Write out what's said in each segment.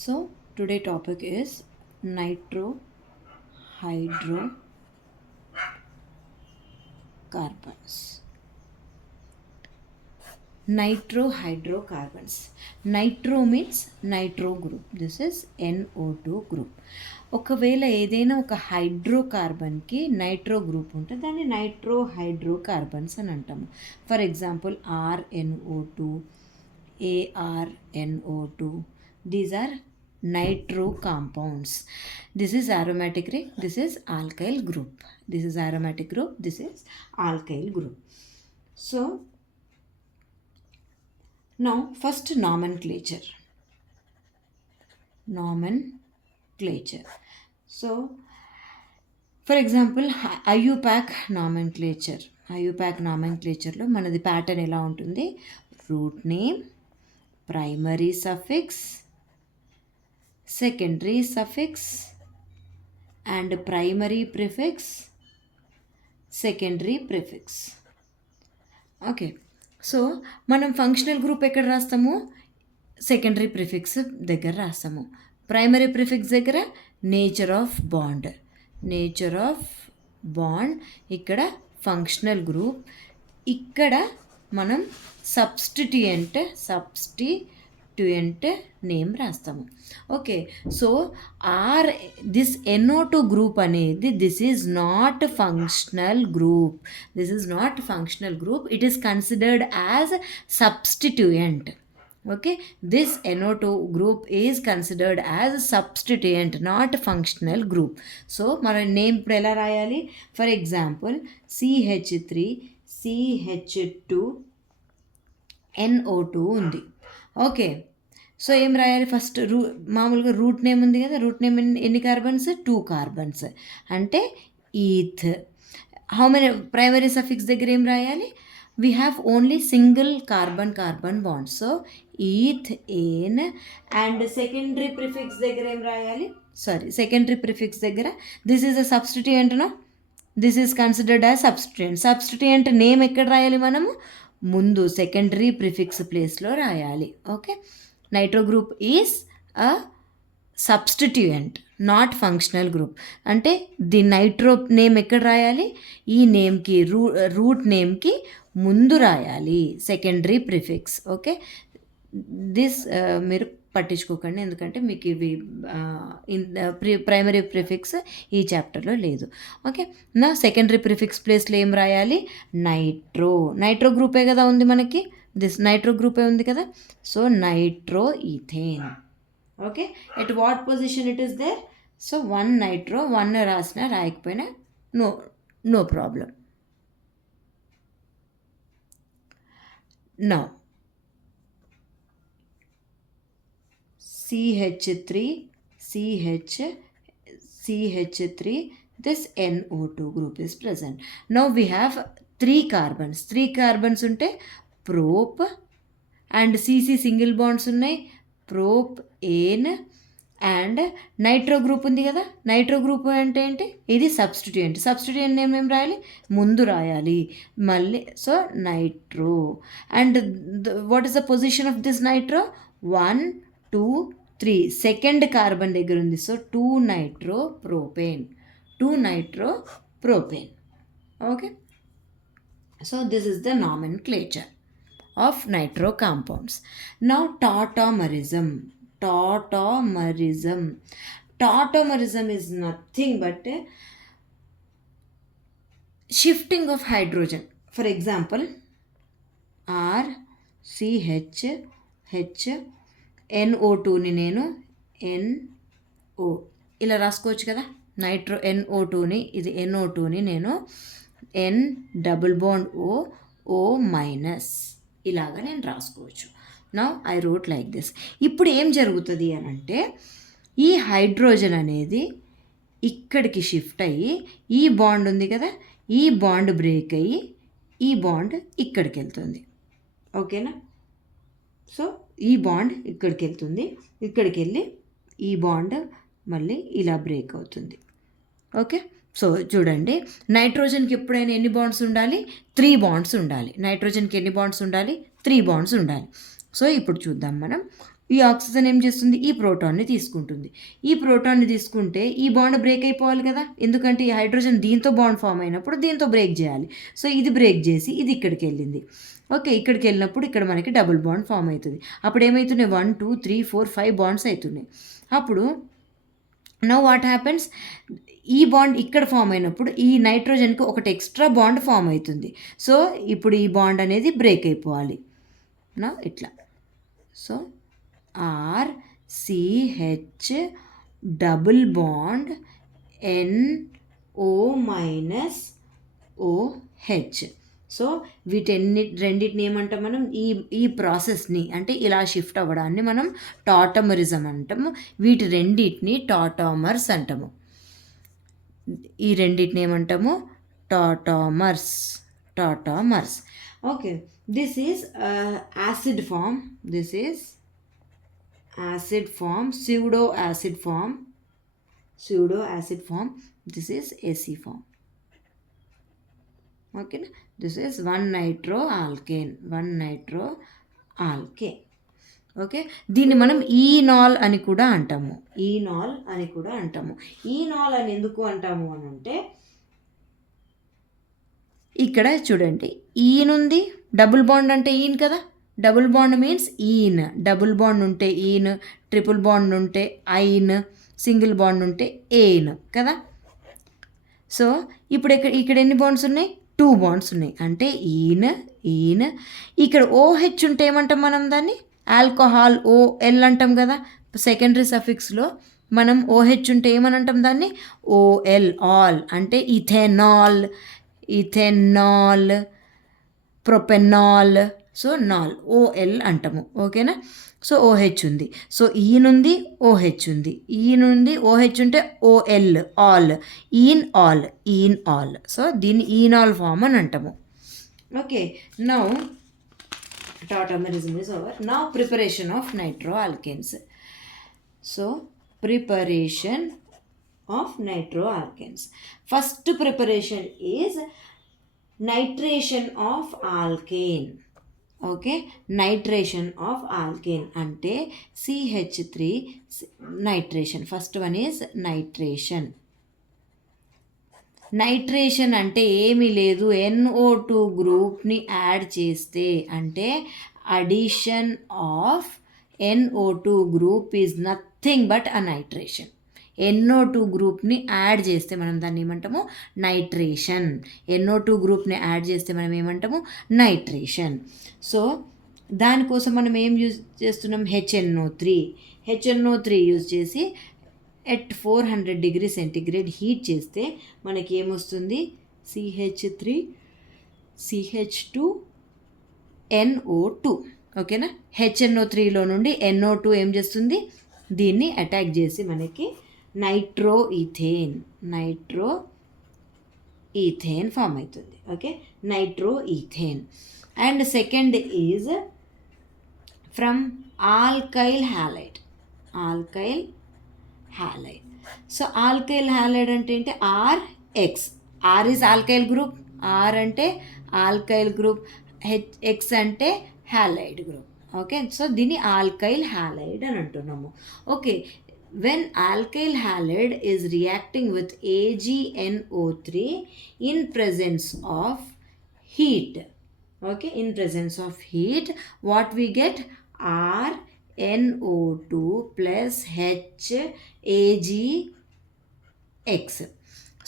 So today topic is nitrohydrocarbons. Nitrohydrocarbons. Nitro means nitro group. This is NO2 group. ఒకవేళ ఏదైనా ఒక హైడ్రోకార్బన్కి nitro group ఉంటే దాన్ని నైట్రోహైడ్రోకార్బన్స్ అని అంటాము. For example RNO2, ARNO2. These are nitro compounds. This is aromatic ring, this is alkyl group. This is aromatic group, this is alkyl group. So now first nomenclature. So for example IUPAC nomenclature లో మనది pattern ఎలా ఉంటుంది? Root name, primary suffix, secondary suffix and primary prefix, secondary prefix. Okay, so మనం functional group ఎక్కడ రాస్తాము? Secondary prefix దగ్గర రాస్తాము. Primary prefix దగ్గర నేచర్ ఆఫ్ బాండ్. ఇక్కడ ఫంక్షనల్ గ్రూప్. ఇక్కడ మనం సబ్స్టిట్యూయెంట్ నేమ్ రాస్తాము. Okay, so this NO2 group అనేది this is not functional group. It is considered as substituent. Okay, this NO2 group is considered as a substituent, not functional group. So మన name ఇప్పుడు ఎలా రాయాలి? For example CH3CH2NO2 ఉంది. Okay, so ఏం రాయాలి? First మామూలుగా route name ఉంది కదా, రూట్ నేమ్ ఎన్ని కార్బన్స్? 2 కార్బన్స్, అంటే eth. How many? Primary suffix దగ్గర ఏం రాయాలి? we have only single carbon bond, so ethane. and secondary prefix దగ్గర ఏం రాయాలి? secondary prefix దగ్గర this is a substituent, no? this is considered as substituent name ఎక్కడ రాయాలి? మనము ముందు సెకండరీ ప్రిఫిక్స్ ప్లేస్లో రాయాలి. Okay, nitro group is a substituent, not functional group. అంటే ది నైట్రో నేమ్ ఎక్కడ రాయాలి? ఈ నేమ్కి రూట్ నేమ్కి ముందు రాయాలి సెకండరీ ప్రిఫిక్స్. ఓకే, దిస్ మీరు పట్టించుకోకండి, ఎందుకంటే మీకు ఇవి ప్రైమరీ ప్రిఫిక్స్ ఈ చాప్టర్లో లేదు. ఓకే, నా సెకండరీ ప్రిఫిక్స్ ప్లేస్లో ఏం రాయాలి? నైట్రో గ్రూపే కదా ఉంది మనకి, దిస్ నైట్రో గ్రూపే ఉంది కదా, so nitroethane. Okay, at what position it is there? So 1 nitro, 1 రాసినా రాయకపోయినా no problem. Now CH3, this NO2 group is present. Now we have 3 carbons ఉంటే prop and CC single bonds ఉన్నాయి, propane. And nitro group ఉంది కదా, nitro group అంటే ఏంటి? ఇది substituent name ఏం రాయాలి? ముందు రాయాలి మళ్ళీ. So nitro. And what is the position of this nitro? 1 2 3 second carbon దగ్గర ఉంది, so 2 nitro propane. Okay, so this is the nomenclature of nitro compounds. Now tautomerism is nothing but shifting of hydrogen. For example RCHNO2 ని నేను NO ఇలా రాసుకోవచ్చు కదా. Nitro NO2ని, ఇది NO2ని నేను N double bond O minus ఇలాగా నేను రాసుకోవచ్చు. Now I wrote like this. ఇప్పుడు ఏం జరుగుతుంది అని అంటే, ఈ హైడ్రోజన్ అనేది ఇక్కడికి షిఫ్ట్ అయ్యి, ఈ బాండ్ ఉంది కదా, ఈ బాండ్ బ్రేక్ అయ్యి ఈ బాండ్ ఇక్కడికి వెళ్తుంది. ఓకేనా? సో ఈ బాండ్ ఇక్కడికి వెళ్తుంది, ఇక్కడికి వెళ్ళి ఈ బాండ్ మళ్ళీ ఇలా బ్రేక్ అవుతుంది. ఓకే, సో చూడండి, నైట్రోజన్కి ఎప్పుడైనా ఎన్ని బాండ్స్ ఉండాలి? 3 బాండ్స్ ఉండాలి. నైట్రోజన్కి ఎన్ని బాండ్స్ ఉండాలి? 3 బాండ్స్ ఉండాలి. సో ఇప్పుడు చూద్దాం మనం. ఈ ఆక్సిజన్ ఏం చేస్తుంది, ఈ ప్రోటాన్ని తీసుకుంటుంది. ఈ ప్రోటాన్ని తీసుకుంటే ఈ బాండ్ బ్రేక్ అయిపోవాలి కదా, ఎందుకంటే ఈ హైడ్రోజన్ దీంతో బాండ్ ఫామ్ అయినప్పుడు దీంతో బ్రేక్ చేయాలి. సో ఇది బ్రేక్ చేసి ఇది ఇక్కడికి వెళ్ళింది. ఓకే, ఇక్కడికి వెళ్ళినప్పుడు ఇక్కడ మనకి డబుల్ బాండ్ ఫామ్ అవుతుంది. అప్పుడు ఏమవుతున్నాయి, 1 2 3 4 5 బాండ్స్ అవుతున్నాయి. అప్పుడు నౌ వాట్ హ్యాపెన్స్, ఈ బాండ్ ఇక్కడ ఫామ్ అయినప్పుడు ఈ నైట్రోజన్కి ఒకటి ఎక్స్ట్రా బాండ్ ఫామ్ అవుతుంది. సో ఇప్పుడు ఈ బాండ్ అనేది బ్రేక్ అయిపోవాలి. నా ఇట్లా, so RCH double bond NO minus OH. So రెండింటిని ఏమంటాం మనం, ఈ ప్రాసెస్ని అంటే ఇలా షిఫ్ట్ అవ్వడాన్ని మనం టాటమరిజం అంటాము. వీటి రెండింటిని టాటామర్స్ అంటాము. ఈ రెండింటిని ఏమంటాము, tautomers. Okay, this is acid form. This is acid form, pseudo acid form. This is AC form. Okay, this is 1-nitroalkane. Okay, దీన్ని మనం ఈనాల్ అని కూడా అంటాము. ఈనాల్ అని ఎందుకు అంటాము అని అంటే, ఇక్కడ చూడండి, ఈనుంది, డబుల్ బాండ్ అంటే ఈన్ కదా, double bond means ene. Double bond ఉంటే ఈన్, ట్రిపుల్ బాండ్ ఉంటే ఐన్, సింగిల్ బాండ్ ఉంటే ఏన్ కదా. సో ఇప్పుడు ఇక్కడ ఎన్ని బాండ్స్ ఉన్నాయి, 2 బాండ్స్ ఉన్నాయి. అంటే ఈన్. ఇక్కడ OH ఉంటే ఏమంటాం మనం దాన్ని, ఆల్కహాల్, OL అంటాం కదా. సెకండరీ సఫిక్స్లో మనం OH ఉంటే ఏమని అంటాం దాన్ని, OL, ఆల్. అంటే ఇథెనాల్, ప్రొపెనాల్. సో నాల్, OL అంటాము. ఓకేనా. సో OH ఉంది, సో ఈనుంది, OH ఉంది. ఈనుంది, OH ఉంటే OL, ఆల్. ఈన్ ఆల్. సో దీన్ని ఈనాల్ ఫామ్ అని అంటాము. Okay, now tautomerism is over. Now preparation of nitroalkanes. So preparation of nitroalkanes. First preparation is nitration of alkane. Okay, nitration of alkane అంటే CH3 nitration. First one is nitration అంటే ఏమీ లేదు, NO2 గ్రూప్ని add చేస్తే, అంటే addition of NO2 group is nothing but a nitration. NO2 గ్రూప్ని add చేస్తే మనం దాన్ని ఏమంటాము, నైట్రేషన్. NO2 గ్రూప్ని యాడ్ చేస్తే మనం ఏమంటాము, నైట్రేషన్. సో దానికోసం మనం ఏం యూజ్ చేస్తున్నాం, HNO3 యూజ్ చేసి ఎట్ 400 డిగ్రీ సెంటిగ్రేడ్ హీట్ చేస్తే మనకి ఏమొస్తుంది, CH3 CH2 NO2. ఓకేనా, HNO3లో నుండి NO2 ఏం చేస్తుంది, దీన్ని అటాక్ చేసి మనకి నైట్రో ఈథేన్ ఫామ్ అవుతుంది. Okay, nitro ethane. And second is from alkyl halide. So alkyl halide అంటే ఏంటి, RX. R is alkyl group, R అంటే ఆల్కైల్ గ్రూప్, X అంటే హ్యాలైడ్ గ్రూప్. ఓకే, సో దీన్ని ఆల్కైల్ హ్యాలైడ్ అని అంటున్నాము. Okay, when alkyl halide is reacting with AgNO3 in presence of heat, okay, in presence of heat, what we get, RNO2 plus HAgX.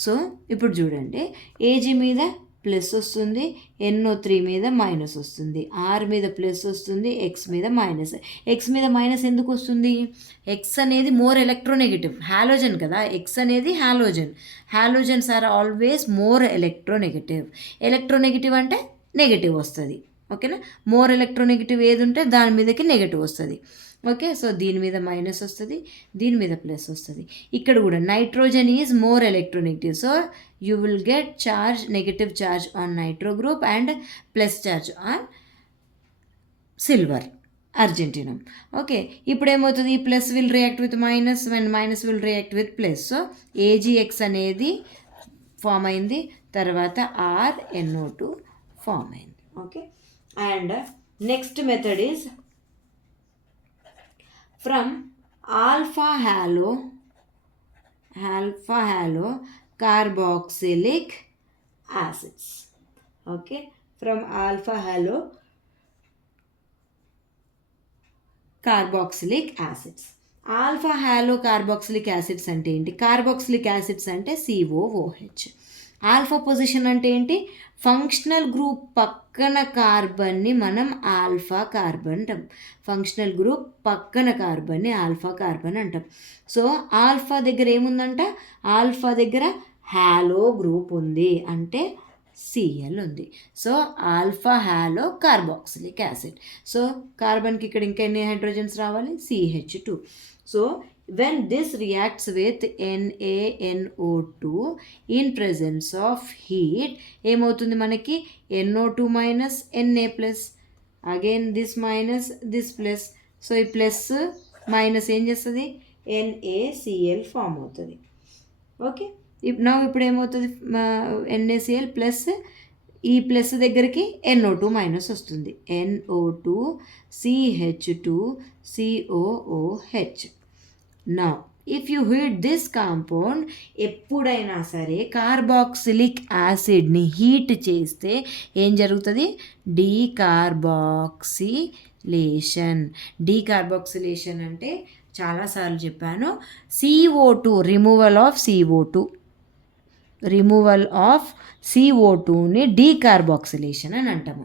So ఇప్పుడు చూడండి, AG మీద plus వస్తుంది, NO3 మీద minus వస్తుంది, R మీద plus వస్తుంది, X మీద minus. X మీద మైనస్ ఎందుకు వస్తుంది, X అనేది మోర్ ఎలక్ట్రోనెగటివ్, హాలోజన్ కదా. X అనేది halogens are always more electronegative అంటే నెగటివ్ వస్తుంది. ఓకేనా, మోర్ ఎలక్ట్రోనెగటివ్ ఏది ఉంటే దాని మీదకి నెగటివ్ వస్తుంది. ఓకే, సో దీని మీద మైనస్ వస్తుంది, దీని మీద ప్లస్ వస్తుంది. ఇక్కడ కూడా nitrogen is more electronegative, so you will get negative charge on nitro group and plus charge on silver, argentinum. Okay, ఇప్పుడు ఏమవుతుంది, plus will react with minus, and minus will react with plus. So AgX అనేది form అయింది, తర్వాత RNO2 form అయింది. Okay, and next method is from alpha halo carboxylic acids. Okay, from alpha halo carboxylic acids. Alpha halo carboxylic acids అంటే ఏంటి? Carboxylic acids అంటే COOH. Alpha position అంటే ఏంటి? Functional group పక్కన కార్బన్ని మనం ఆల్ఫా కార్బన్ అంటాం. Functional group పక్కన కార్బన్ని alpha carbon అంటాం. సో ఆల్ఫా దగ్గర ఏముందంట? ఆల్ఫా దగ్గర హ్యాలో గ్రూప్ ఉంది, అంటే Cl ఉంది. So alpha halo carboxylic acid. So కార్బన్కి ఇక్కడ ఇంకా ఎన్ని హైడ్రోజన్స్ రావాలి? CH2. So when this reacts with NaNO2 in presence of heat, ఏమవుతుంది మనకి? NO2 minus Na plus, again this minus this plus. So ఈ ప్లస్ మైనస్ ఏం చేస్తుంది? NaCl ఫామ్ అవుతుంది. ఓకే, ఇప్పుడు ఏమవుతుంది? NaCl ప్లస్, ఈ ప్లస్ దగ్గరికి NO2 మైనస్ వస్తుంది. NO2 CH2 COOH. Now if you heat this compound, ఎప్పుడైనా సరే కార్బాక్సిలిక్ యాసిడ్ని హీట్ చేస్తే ఏం జరుగుతుంది? డీకార్బాక్సిలేషన్. డీకార్బాక్సిలేషన్ అంటే చాలాసార్లు చెప్పాను, CO2 రిమూవల్ ఆఫ్ CO2ని డీకార్బాక్సిలేషన్ అని అంటాము.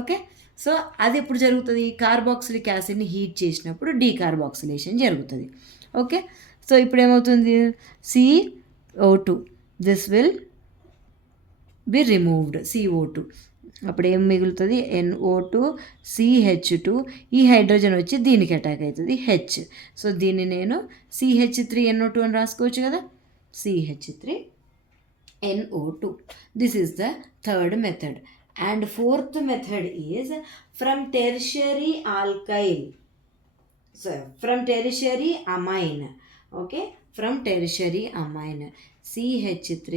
ఓకే, సో అది ఎప్పుడు జరుగుతుంది? కార్బాక్సిలిక్ యాసిడ్ని హీట్ చేసినప్పుడు డీకార్బాక్సిలేషన్ జరుగుతుంది. ఓకే, సో ఇప్పుడు ఏమవుతుంది? CO2 this will be removed, CO2. అప్పుడు ఏం మిగులుతుంది? NO2 CH2. ఈ హైడ్రోజన్ వచ్చి దీనికి అటాక్ అవుతుంది, H. సో దీన్ని నేను CH3NO2 అని రాసుకోవచ్చు కదా, CH3NO2. This is the third method. And fourth method is from tertiary alkyl. So from tertiary amine. Okay, from tertiary amine. CH3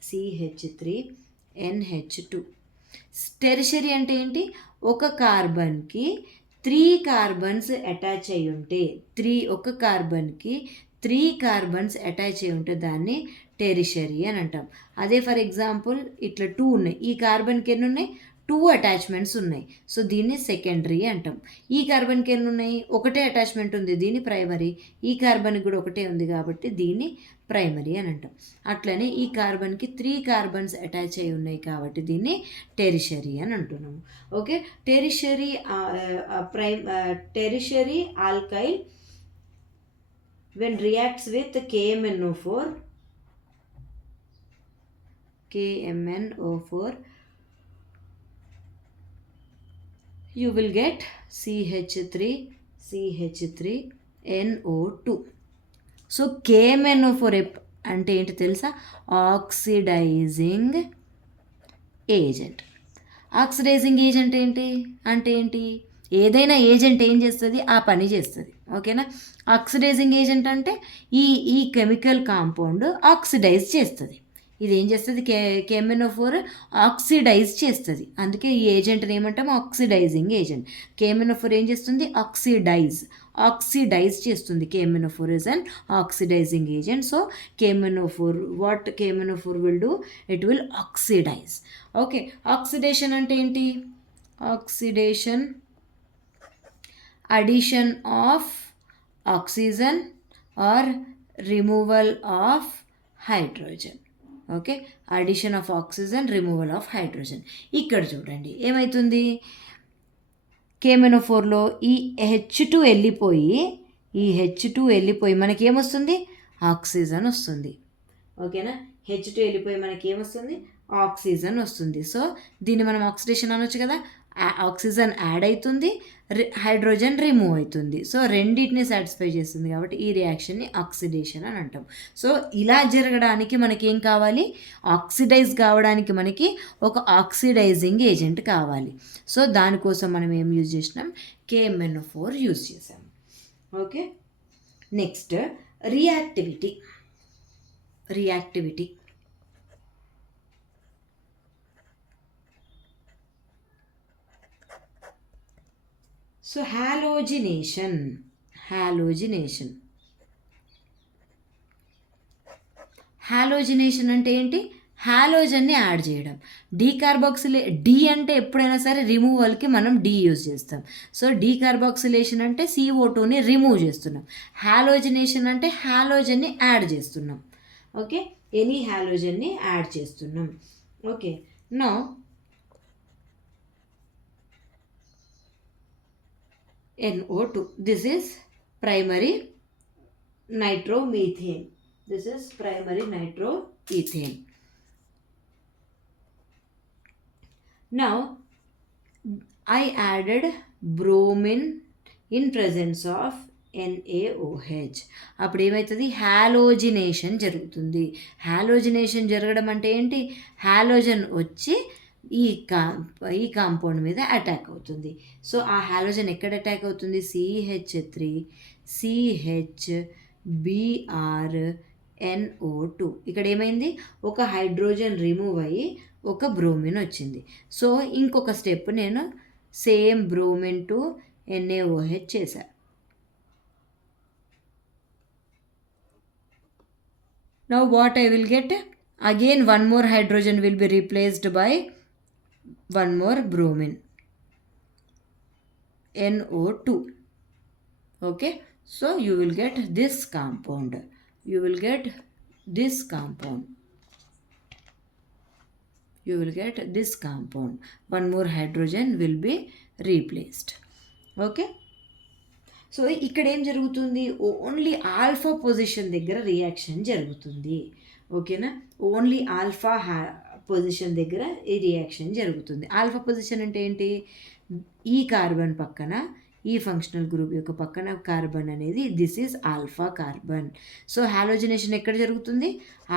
CH3 NH2. Tertiary అంటే ఏంటి? ఒక కార్బన్కి 3 కార్బన్స్ అటాచ్ అయి ఉంటే, ఒక కార్బన్కి 3 కార్బన్స్ అటాచ్ అయి ఉంటే దాన్ని టెరిషరీ అని అంటాం. అదే ఫర్ ఎగ్జాంపుల్ ఇట్లా 2 ఉన్నాయి, ఈ కార్బన్కి ఎన్ని ఉన్నాయి? 2 అటాచ్మెంట్స్ ఉన్నాయి, సో దీన్ని సెకండరీ అంటాం. ఈ కార్బన్కి ఎన్ని ఉన్నాయి? ఒకటే అటాచ్మెంట్ ఉంది, దీన్ని ప్రైమరీ. ఈ కార్బన్కి కూడా ఒకటే ఉంది కాబట్టి దీన్ని ప్రైమరీ అని అంటాం. అట్లనే ఈ కార్బన్కి 3 కార్బన్స్ అటాచ్ అయి ఉన్నాయి కాబట్టి దీన్ని టెరిషరీ అని అంటున్నాము. Okay, tertiary alkyl when reacts with KMnO4, you will get CH3NO2. So KMnO4 అంటే ఏంటి తెలుసా? Oxidising agent. ఆక్సిడైజింగ్ ఏజెంట్ అంటే ఏంటి? ఏదైనా ఏజెంట్ ఏం చేస్తుంది? ఆ పని చేస్తుంది. ఓకేనా? ఆక్సిడైజింగ్ ఏజెంట్ అంటే ఈ కెమికల్ కాంపౌండ్ ఆక్సిడైజ్ చేస్తుంది. ఇది ఏం చేస్తుంది? KMnO4 ఆక్సిడైజ్ చేస్తుంది. అందుకే ఈ ఏజెంట్ని ఏమంటాం? Oxidising agent. KMnO4 ఏం చేస్తుంది? ఆక్సిడైజ్ చేస్తుంది. KMnO4 is an oxidizing agent. So what KMnO4 will do? It will oxidize. Okay, oxidation అంటే ఏంటి? Oxidation, addition of oxygen or removal of hydrogen. Okay, addition of oxygen, removal of hydrogen. ఇక్కడ చూడండి ఏమవుతుంది? KMnO4లో ఈ H2 వెళ్ళిపోయి మనకి ఏమొస్తుంది? Oxygen వస్తుంది. ఓకేనా? H2 వెళ్ళిపోయి మనకి ఏమొస్తుంది? ఆక్సిజన్ వస్తుంది. సో దీన్ని మనం ఆక్సిడేషన్ అనొచ్చు కదా. ఆక్సిజన్ యాడ్ అవుతుంది, హైడ్రోజన్ రిమూవ్ అవుతుంది. సో రెండింటిని సాటిస్ఫై చేస్తుంది కాబట్టి ఈ రియాక్షన్ని ఆక్సిడేషన్ అని అంటాం. సో ఇలా జరగడానికి మనకి ఏం కావాలి? ఆక్సిడైజ్ కావడానికి మనకి ఒక ఆక్సిడైజింగ్ ఏజెంట్ కావాలి. సో దానికోసం మనం ఏం యూజ్ చేసినాం? KMnO4 యూజ్ చేసాం. Okay, next reactivity. So halogenation అంటే ఏంటి? హాలోజన్ని యాడ్ చేయడం. డి అంటే ఎప్పుడైనా సరే రిమూవల్కి మనం డి యూజ్ చేస్తాం. సో డీకార్బాక్సిలేషన్ అంటే CO2ని రిమూవ్ చేస్తున్నాం. హాలోజినేషన్ అంటే హాలోజన్ని యాడ్ చేస్తున్నాం. ఓకే, ఎనీ హాలోజన్ని యాడ్ చేస్తున్నాం. Okay, now NO2. This is primary nitromethane. Now I added bromine in presence of NaOH. అప్పుడు ఏమవుతుంది? హాలోజినేషన్ జరుగుతుంది. హాలోజినేషన్ జరగడం అంటే ఏంటి? హాలోజన్ వచ్చి ఈ కాంపౌండ్ మీద అటాక్ అవుతుంది. సో ఆ హాలోజన్ ఎక్కడ అటాక్ అవుతుంది? CH3 CHBrNO2. ఇక్కడ ఏమైంది? ఒక హైడ్రోజన్ రిమూవ్ అయ్యి ఒక బ్రోమిన్ వచ్చింది. సో ఇంకొక స్టెప్ నేను సేమ్ బ్రోమిన్ టు NaOH చేశాను. Now what I will get? Again one more hydrogen will be replaced by one more bromine, NO2. Okay, so you will get this compound. One more hydrogen will be replaced. Okay, so ఇక్కడ ఏం జరుగుతుంది? Only alpha position దగ్గర reaction జరుగుతుంది. ఓకేనా, only alpha position దగ్గర ఈ reaction జరుగుతుంది. Alpha position అంటే ఏంటి? ఈ కార్బన్ పక్కన, ఈ ఫంక్షనల్ గ్రూప్ యొక్క పక్కన కార్బన్ అనేది this is alpha carbon. So halogenation ఎక్కడ జరుగుతుంది?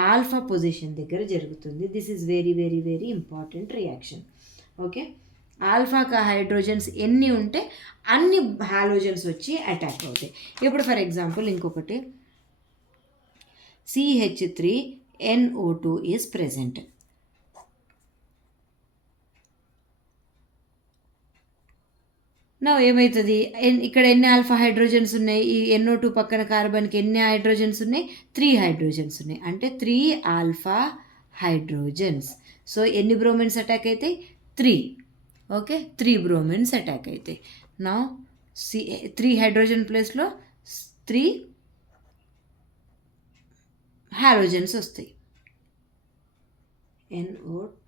ఆల్ఫా పొజిషన్ దగ్గర జరుగుతుంది. This is very very very important reaction. Okay, alpha hydrogens ఎన్ని ఉంటే అన్ని హాలోజన్స్ వచ్చి అటాక్ అవుతాయి. ఇప్పుడు ఫర్ ఎగ్జాంపుల్ ఇంకొకటి CH3NO2 ఈజ్ ప్రెజెంట్. నా ఏమవుతుంది? ఇక్కడ ఎన్ని ఆల్ఫా హైడ్రోజన్స్ ఉన్నాయి? ఈ NO2 పక్కన కార్బన్కి ఎన్ని హైడ్రోజన్స్ ఉన్నాయి? 3 హైడ్రోజన్స్ ఉన్నాయి. అంటే 3 ఆల్ఫా హైడ్రోజన్స్. సో ఎన్ని బ్రోమిన్స్ అటాక్ అవుతాయి? 3. ఓకే, 3 బ్రోమిన్స్ అటాక్ అవుతాయి. నా 3 హైడ్రోజన్ ప్లేస్లో 3 హాలోజన్స్ వస్తాయి, NO2.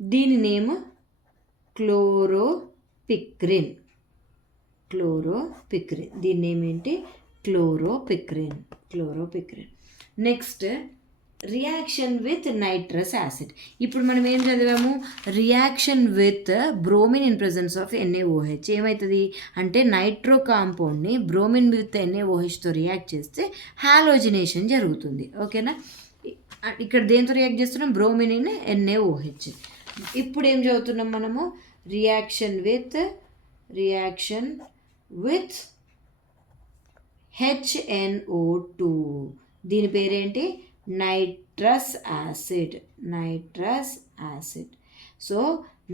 దీని నేమ్ క్లోరోపిక్రిన్. దీని నేమ్ ఏంటి? Chloropicrin. Next reaction with nitrous acid. ఇప్పుడు మనం ఏం చదివాము? Reaction with bromine in presence of NaOH. ఏమవుతుంది అంటే నైట్రో కాంపౌండ్ని బ్రోమిన్ విత్ NaOHతో రియాక్ట్ చేస్తే హాలోజినేషన్ జరుగుతుంది. ఓకేనా, ఇక్కడ దేంతో రియాక్ట్ చేస్తున్నాం? Bromine in NaOH. ఇప్పుడు ఏం చదువుతున్నాం మనము? Reaction with HNO2. దీని పేరేంటి? Nitrous acid. So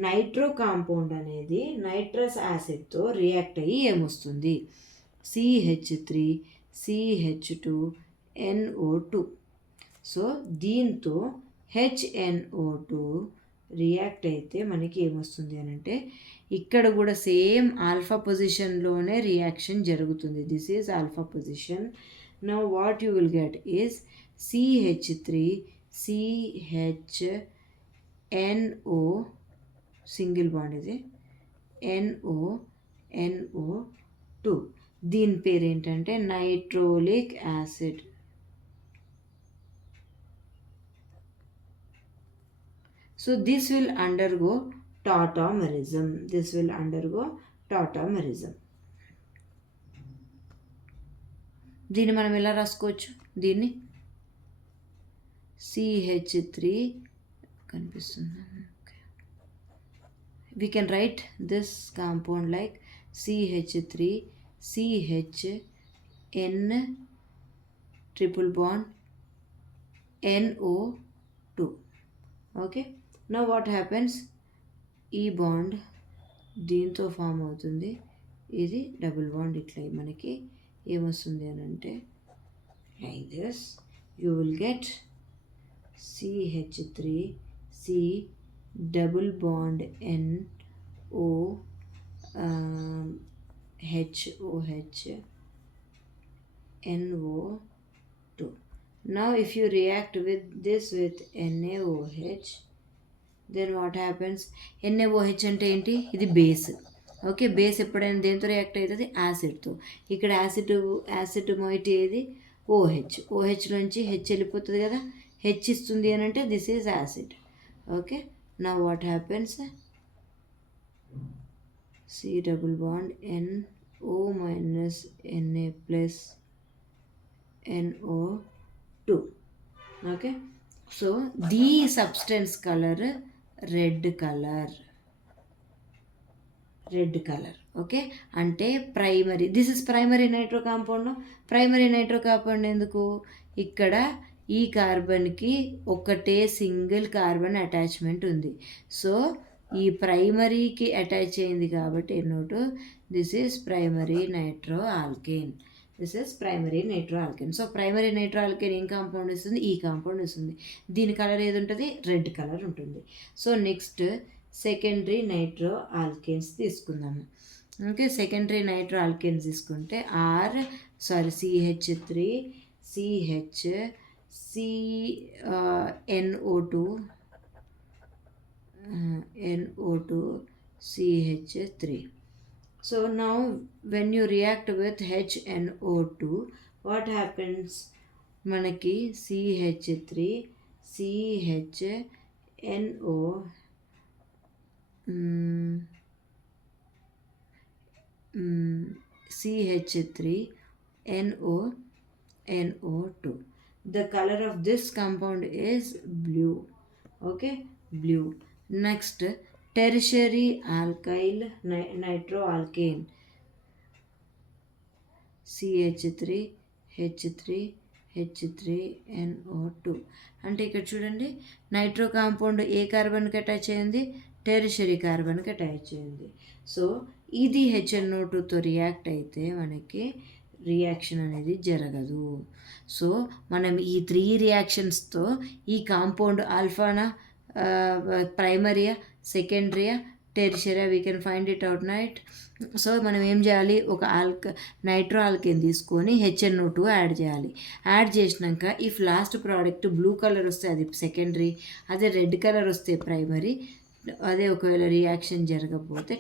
nitro compound అనేది నైట్రస్ యాసిడ్తో రియాక్ట్ అయ్యి ఏమొస్తుంది? CH3 CH2NO2. సో దీంతో HNO2 రియాక్ట్ అయితే మనకి ఏమొస్తుంది అని అంటే ఇక్కడ కూడా సేమ్ ఆల్ఫా పొజిషన్లోనే రియాక్షన్ జరుగుతుంది. This is alpha position. Now what you will get is CH3 CHNO single bond, ఇది NO2. దీని పేరు ఏంటంటే నైట్రోలిక్ acid. So this will undergo tautomerism. దీన్ని మనం ఎలా రాసుకోవచ్చు? దీన్ని CH3 కనిపిస్తుందా? We can write this compound like CH3 CHN triple bond NO2. Okay, నా వాట్ హ్యాపెన్స్, ఈ బాండ్ దీంతో ఫామ్ అవుతుంది, ఇది డబుల్ బాండ్. ఇట్లా మనకి ఏమొస్తుంది అని అంటే like this, you will get CH3 C double bond NO HOH NO2. Now if you react with this with NaOH, then what happens, NaOH అంటే ఏంటి, ఇది బేస్. ఓకే, బేస్ ఎప్పుడైనా దేంతో రియాక్ట్ అవుతుంది, యాసిడ్తో. ఇక్కడ యాసిడ్ మొయిటీ ఏది, OH నుంచి H వెళ్ళిపోతుంది కదా, హెచ్ ఇస్తుంది అని అంటే దిస్ ఈజ్ యాసిడ్. ఓకే, నా what happens, C double bond NO minus Na plus NO2. Okay, so the substance colour red colour. Okay, అంటే primary, this is primary nitro compound. Primary nitro compound ఎందుకు, ఇక్కడ ఈ కార్బన్కి ఒకటే single carbon attachment ఉంది. సో ఈ ప్రైమరీకి అటాచ్ అయింది కాబట్టి NO2, this is primary nitro alkane. So primary nitro alkane ఏం కాంపౌండ్ ఇస్తుంది, ఈ కాంపౌండ్ ఇస్తుంది. దీని కలర్ ఏది ఉంటుంది, రెడ్ కలర్ ఉంటుంది. So next secondary nitro alkanes తీసుకుందాము. ఓకే, సెకండరీ నైట్రో ఆల్కేన్స్ తీసుకుంటే CH3 CH NO2 CH3. So now when you react with HNO2, what happens, మనకి CH3 NO2. The color of this compound is blue. Okay, blue. Next, tertiary alkyl nitroalkane, CH3 NO2. అంటే ఇక్కడ చూడండి, nitro compound ఏ కార్బన్కి attach అయింది, tertiary కార్బన్కి attach అయింది. So ఇది HNO2తో react అయితే మనకి reaction అనేది జరగదు. సో మనం ఈ 3 రియాక్షన్స్తో ఈ కాంపౌండ్ ఆల్ఫానా, ప్రైమరీయా, సెకండరీయా, టెరిషరియా, we can find it out right. So మనం ఏం చేయాలి, ఒక నైట్రో ఆల్కేన్ తీసుకొని HNO2 యాడ్ చేయాలి. యాడ్ చేసినాక if last product blue colour వస్తే అది సెకండరీ, అదే రెడ్ కలర్ వస్తే ప్రైమరీ, అదే ఒకవేళ రియాక్షన్ జరగకపోతే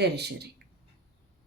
టెరిషరీ.